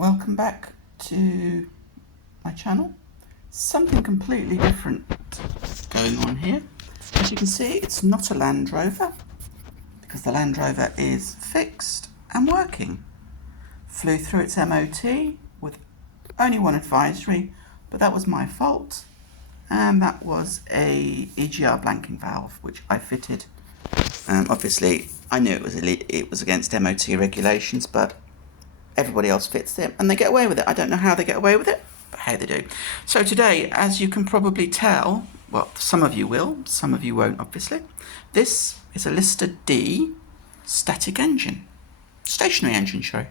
welcome back to my channel. Something completely different going on here. As you can see, it's not a Land Rover because the Land Rover is fixed and working. Flew through its MOT with only one advisory, but that was my fault, and that was a EGR blanking valve which I fitted. Obviously I knew it was against MOT regulations, but everybody else fits it and they get away with it. I don't know how they get away with it, but hey, they do. So today, as you can probably tell, well, some of you will, some of you won't, obviously. This is a Lister D stationary engine, sorry.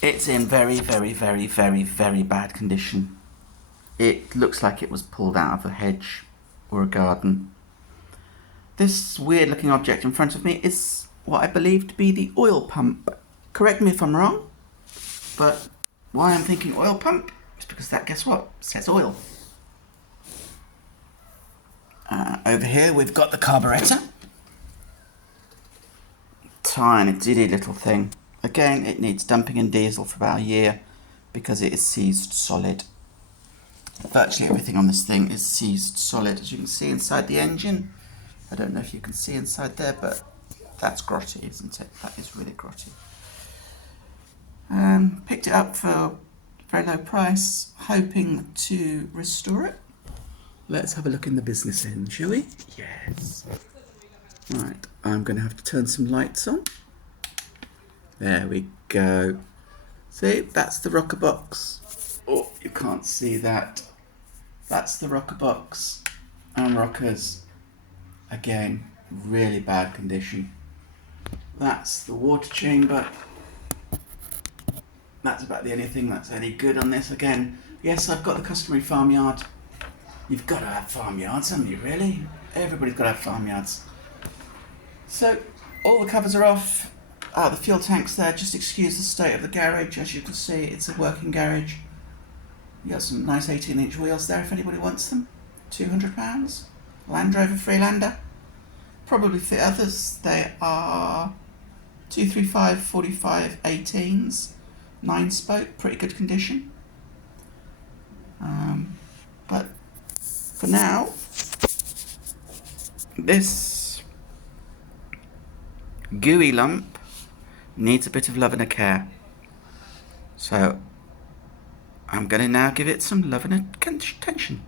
It's in very, very, very, very, very bad condition. It looks like it was pulled out of a hedge or a garden. This weird looking object in front of me is what I believe to be the oil pump. Correct me if I'm wrong, but why I'm thinking oil pump is because that, guess what, says oil. Over here we've got the carburetor. Tiny diddy little thing. Again, it needs dumping in diesel for about a year because it is seized solid. Virtually everything on this thing is seized solid, as you can see inside the engine. I don't know if you can see inside there, but that's grotty, isn't it? That is really grotty. Picked it up for a very low price, hoping to restore it. Let's have a look in the business end, shall we? Yes. Right, I'm going to have to turn some lights on. There we go. See, that's the rocker box. Oh, you can't see that. That's the rocker box and rockers. Again, really bad condition. That's the water chamber. That's about the only thing that's any good on this. Again, yes, I've got the customary farmyard. You've got to have farmyards, haven't you, really? Everybody's got to have farmyards. So, all the covers are off. The fuel tank's there. Just excuse the state of the garage. As you can see, it's a working garage. You got some nice 18-inch wheels there if anybody wants them. £200. Land Rover Freelander. Probably fit others. They are 235 45 18s. 9-spoke, pretty good condition. But for now, this gooey lump needs a bit of love and a care. So I'm going to now give it some love and attention.